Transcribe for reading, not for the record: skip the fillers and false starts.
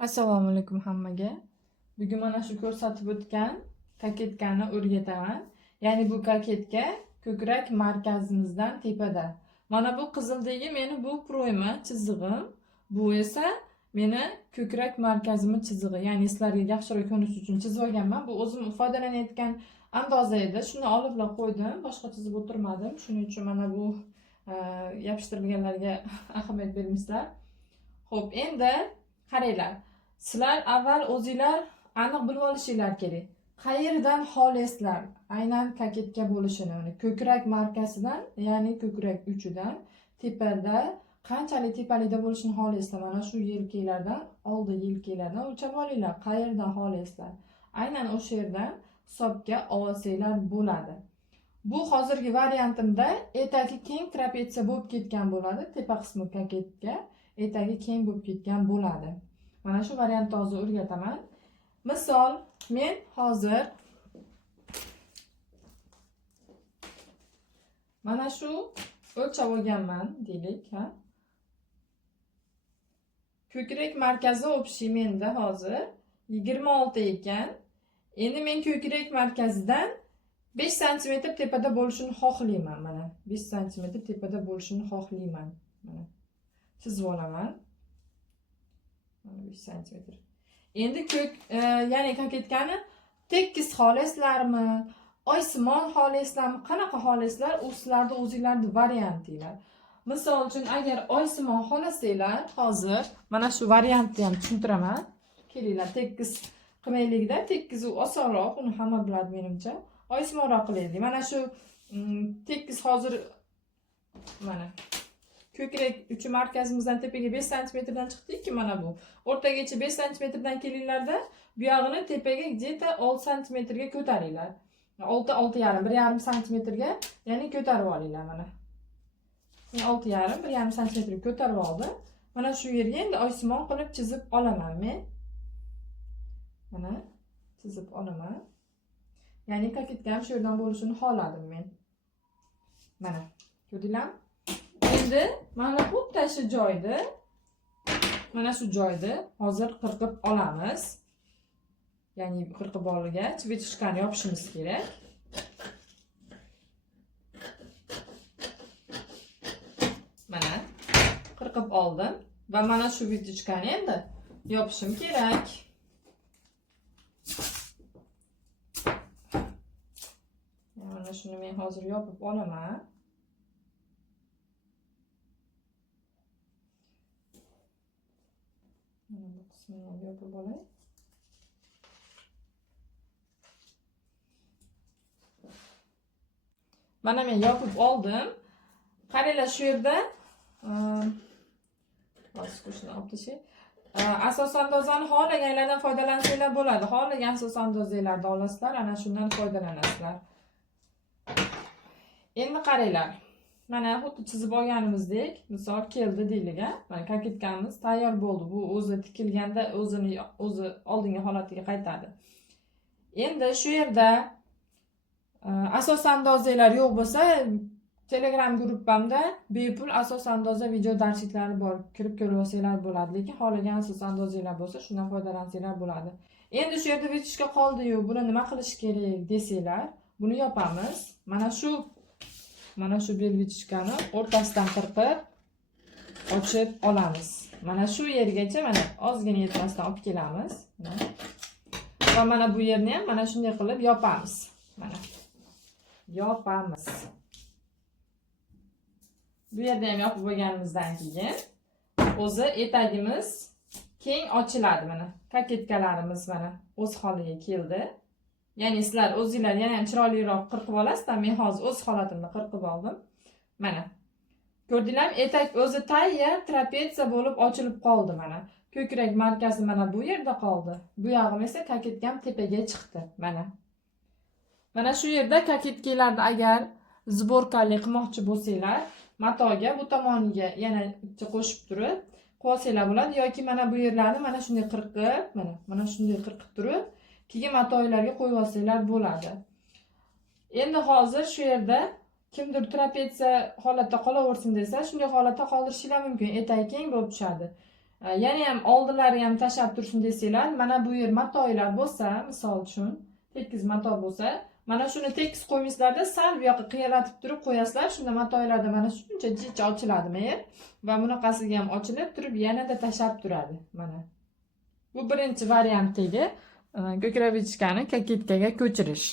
Assalomu alaykum hammaga. Bugun mana shu ko'rsatib o'tgan koketkani o'rgataman. Ya'ni bu koketka ko'krak markazimizdan tepada. Mana bu qizildagi meni bu pro'yma chizig'im, bu esa meni ko'krak markazimning chizig'i. Ya'ni sizlarga yaxshiroq ko'rish uchun chizib olganman. Bu o'zim foydalanayotgan andoza edi. Shuni olib qo'ydim, boshqa chizib o'tirmadim. Shuning uchun mana bu yopishtirilganlarga ahamiyat bermaysizlar. Xo'p, endi qaranglar. Sizlar avval o'zinglar aniq bilib olishinglar kerak. Qayerdan xohlasizlar aynan koketka bo'lishini, ko'krak markazidan, ya'ni ko'krak uchidan tepada qanchalik tepalikda bo'lishini xohlasizlar. Mana shu yelkalardan, oldi yelkalardan o'lchab olinglar. Qayerdan xohlasizlar. Aynan o'sha yerdan hisobga olsanglar bo'ladi. Bu hozirgi variantimda etagi keng trapetsiya bo'lib ketgan bo'ladi. Tepa qismi koketka, etagi keng bo'lib ketgan bo'ladi. Mana shu variantni hozir o'rgataman. Misol, men hozir mana shu o'lchab olganman deylik, ha. Ko'krak markazi o'pishi menda hozir 26 ekan. Endi men ko'krak markazidan 5 sm tepada bo'lishini xohlayman, mana. 5 sm tepada bo'lishini xohlayman. Mana. Chizib olaman. 5 sm. Endi ya'ni koketkani tekis xohlasizlarmi, oysimon xohlasizlarmi, qanaqa xohlasizlar, u sizlarning o'zingizlarning variantinglar. Misol uchun agar oysimon xohlasanglar, hozir mana shu variantni ham tushuntiraman. Kelinglar, tekis qilmaylikda, tekis u osonroq, uni hamma biladi menimcha. Oysimonroq qilaylik. Mana shu tekis hozir mana ko'krak uchi markazimizdan tepaga 5 sm dan chiqdiki, mana bu. O'rtagacha 5 sm dan kelinglarda, bu yog'ini tepaga где-то 6 sm ga ko'taringlar. 6,5, 1,5 sm ga, ya'ni ko'tarib olinglar mana. Men 6,5, 1,5 sm ga ko'tarib oldim. Mana shu yerga endi oysimon qilib chizib olaman men. Mana chizib olaman. Ya'ni koketkam shu yerdan bo'lishini xohladim men. Mana, ko'rdinglarmi? Endi mana bu tashi joyda, mana shu joyda hozir qirqib olamiz. Ya'ni qirqib olgach, vechishkani yopishimiz kerak. Mana qirqib oldim va mana shu vechishkani endi yopishim kerak. Mana shuni men hozir yopib olaman. Mana bu qismini yopib olay. Mana men yopib oldim. Qaranglar, shu yerda asos andozani xohlaganlardan foydalansanglar bo'ladi. Xohlagan asos andozlarni olasizlar, ana shundan foydalanasizlar. Endi qaranglar. Mana xuddi chizib olganimizdek, misol keldi deylik, ha. Mana koketkamiz tayyor bo'ldi. Bu o'zi tikilganda o'zi oldingi holatiga qaytadi. Endi shu yerda asos andozalar yo'q bo'lsa, Telegram gruppamda bepul asos andoza video darsliklari bor. Kirib ko'rib olsanglar bo'ladi, lekin xohlagan asos andozalar bo'lsa, shundan foydalansanglar bo'ladi. Endi shu yerda vetishga qoldi-yu, buni nima qilish kerak desanglar, buni yopamiz. Mana shu belvechkani o'rtasidan qirqib ochib olamiz. Mana shu yergacha mana ozgina yetmasdan olib kelamiz. Va mana bu yerni ham mana shunday qilib yopamiz. Mana yopamiz. Bu yerda ham yopib bo'lganimizdan keyin o'zi etagimiz keng ochiladi mana. Koketkalarimiz mana o'z holiga keldi. Ya'ni sizlar o'zingizlar yana ham chiroyliroq qirqib olasizlar. Men hozir o'z holatimda qirqib oldim. Mana. Ko'rdinglarmi? Etak o'zi tayyor trapetsiya bo'lib ochilib qoldi mana. Ko'krak markazi mana bu yerda qoldi. Bu yog'im esa koketkam tepaga chiqdi mana. Mana shu yerda koketkalarni agar zborkali qilmoqchi bo'lsanglar, matoga bu tomoniga yana qo'shib turib qo'ysanglar bo'ladi yoki mana bu yerlarni mana shunday qirqib, mana shunday qirqib turib keyin matolarga qo'yib olsanglar bo'ladi. Endi hozir shu yerda kimdir trapetsiya holatda qolaversin desa, shunday holatda qoldirishingiz mumkin. Etagi keng bo'lib tushadi. yana ham oldilari ham tashlab tursin desanglar, mana bu yer matolar bo'lsa, misol uchun tekis mato bo'lsa, mana shuni tekis qo'ymaysizlarda, sal bu yoqqa qiyalatib turib qo'yasizlar, shunda matolarda mana shuncha jich ochiladi mer va bunaqasiga ham ochilib turib yanada tashlab turadi. Mana. Bu birinchi variantdagi ko'kravichkani kaketkaga ko'chirish.